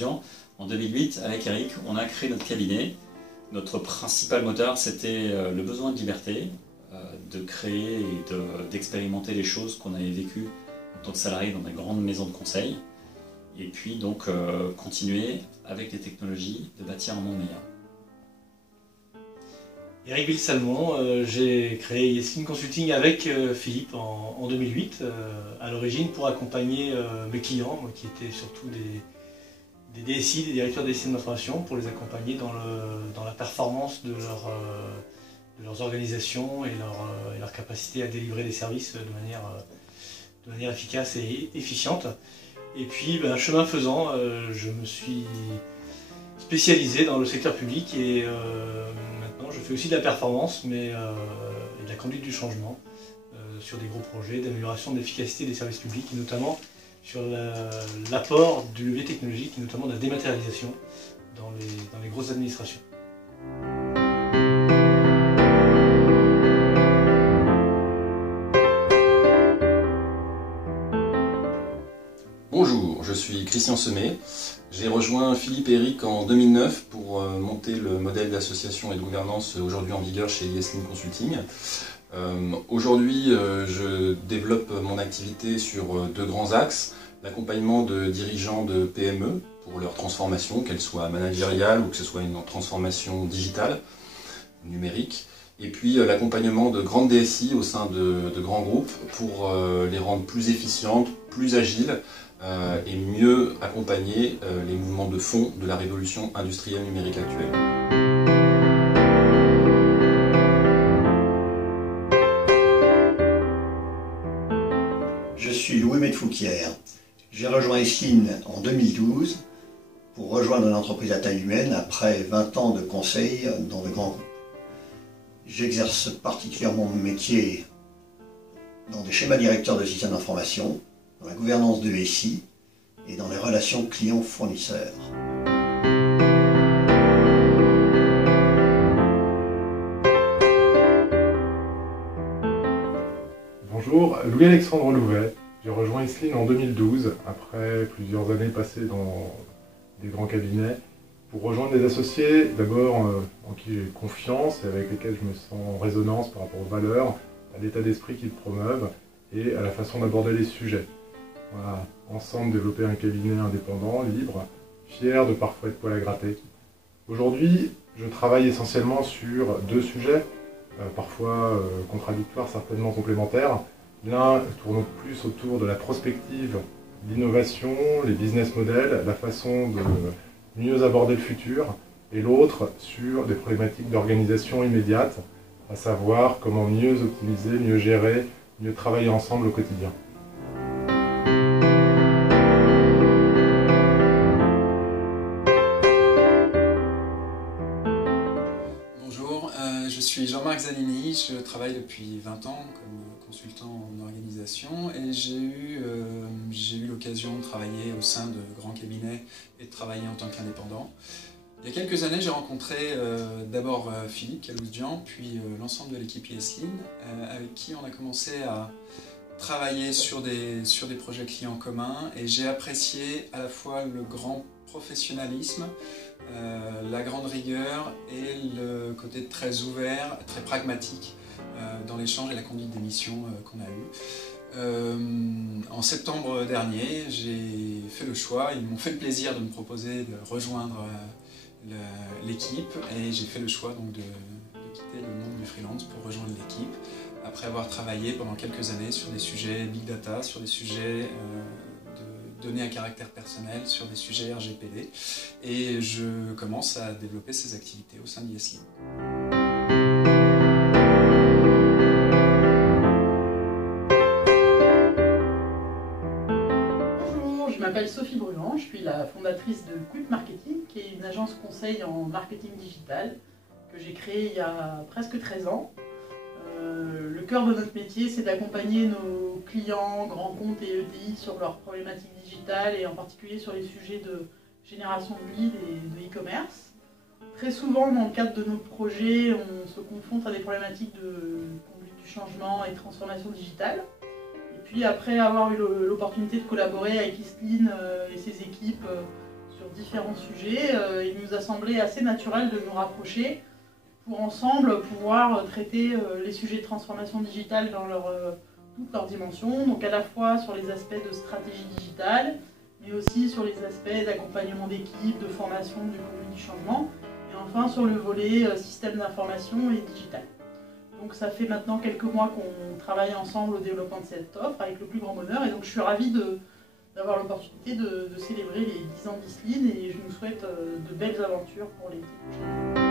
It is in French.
Caloudian, en 2008, avec Eric, on a créé notre cabinet. Notre principal moteur, c'était le besoin de liberté, de créer et d'expérimenter les choses qu'on avait vécues en tant que salarié dans des grandes maisons de conseil. Et puis donc continuer avec les technologies de bâtir un monde meilleur. Eric Ville-Salmon, j'ai créé Yesline Consulting avec Philippe en 2008, à l'origine pour accompagner mes clients, moi, qui étaient surtout des DSI, des directeurs des systèmes d'information, pour les accompagner dans la performance de leurs organisations et leur capacité à délivrer des services de manière efficace et efficiente. Et puis, chemin faisant, je me suis spécialisé dans le secteur public et maintenant je fais aussi de la performance, mais et de la conduite du changement sur des gros projets d'amélioration de l'efficacité des services publics et notamment sur l'apport du levier technologique et notamment de la dématérialisation dans les grosses administrations. Bonjour, je suis Christian Semet. J'ai rejoint Philippe et Eric en 2009 pour monter le modèle d'association et de gouvernance aujourd'hui en vigueur chez Yesline Consulting. Aujourd'hui, je développe mon activité sur deux grands axes. L'accompagnement de dirigeants de PME pour leur transformation, qu'elle soit managériale ou que ce soit une transformation digitale, numérique. Et puis l'accompagnement de grandes DSI au sein de grands groupes pour les rendre plus efficientes, plus agiles et mieux accompagner les mouvements de fond de la révolution industrielle numérique actuelle. Je suis Louis Fouquière. J'ai rejoint Yesline en 2012 pour rejoindre une entreprise à taille humaine après 20 ans de conseil dans de grands groupes. J'exerce particulièrement mon métier dans des schémas directeurs de systèmes d'information, dans la gouvernance de SI et dans les relations clients-fournisseurs. Bonjour, Louis-Alexandre Louvet. J'ai rejoint Yesline en 2012, après plusieurs années passées dans des grands cabinets, pour rejoindre des associés, d'abord en qui j'ai confiance et avec lesquels je me sens en résonance par rapport aux valeurs, à l'état d'esprit qu'ils promeuvent et à la façon d'aborder les sujets. Voilà, ensemble développer un cabinet indépendant, libre, fier de parfois être poil à gratter. Aujourd'hui, je travaille essentiellement sur deux sujets, parfois contradictoires, certainement complémentaires. L'un tourne plus autour de la prospective, l'innovation, les business models, la façon de mieux aborder le futur, et l'autre sur des problématiques d'organisation immédiate, à savoir comment mieux optimiser, mieux gérer, mieux travailler ensemble au quotidien. Bonjour, je suis Jean-Marc Zanini, je travaille depuis 20 ans comme consultant en organisation et j'ai eu l'occasion de travailler au sein de grands cabinets et de travailler en tant qu'indépendant. Il y a quelques années, j'ai rencontré d'abord Philippe Caloudian, puis l'ensemble de l'équipe Yesline, avec qui on a commencé à travailler sur des projets clients communs et j'ai apprécié à la fois le grand professionnalisme, la grande rigueur et le côté très ouvert, très pragmatique dans l'échange et la conduite des missions qu'on a eues. En septembre dernier, j'ai fait le choix, ils m'ont fait le plaisir de me proposer de rejoindre l'équipe et j'ai fait le choix donc de quitter le monde du freelance pour rejoindre l'équipe après avoir travaillé pendant quelques années sur des sujets big data, sur des sujets de données à caractère personnel, sur des sujets RGPD et je commence à développer ces activités au sein de Yesline. Bonjour, je m'appelle Sophie Brugand, je suis la fondatrice de Quick Marketing, qui est une agence conseil en marketing digital que j'ai créée il y a presque 13 ans. Le cœur de notre métier, c'est d'accompagner nos clients, grands comptes et ETI sur leurs problématiques digitales et en particulier sur les sujets de génération de leads et de e-commerce. Très souvent, dans le cadre de nos projets, on se confronte à des problématiques de conduite du changement et de transformation digitale. Et puis après avoir eu l'opportunité de collaborer avec Yesline et ses équipes sur différents sujets, il nous a semblé assez naturel de nous rapprocher pour ensemble pouvoir traiter les sujets de transformation digitale dans toutes leurs dimensions, donc à la fois sur les aspects de stratégie digitale, mais aussi sur les aspects d'accompagnement d'équipe, de formation du conduit du changement, et enfin sur le volet système d'information et digital. Donc ça fait maintenant quelques mois qu'on travaille ensemble au développement de cette offre avec le plus grand bonheur, et donc je suis ravie d'avoir l'opportunité de célébrer les 10 ans d'Isline, et je nous souhaite de belles aventures pour l'équipe prochaine.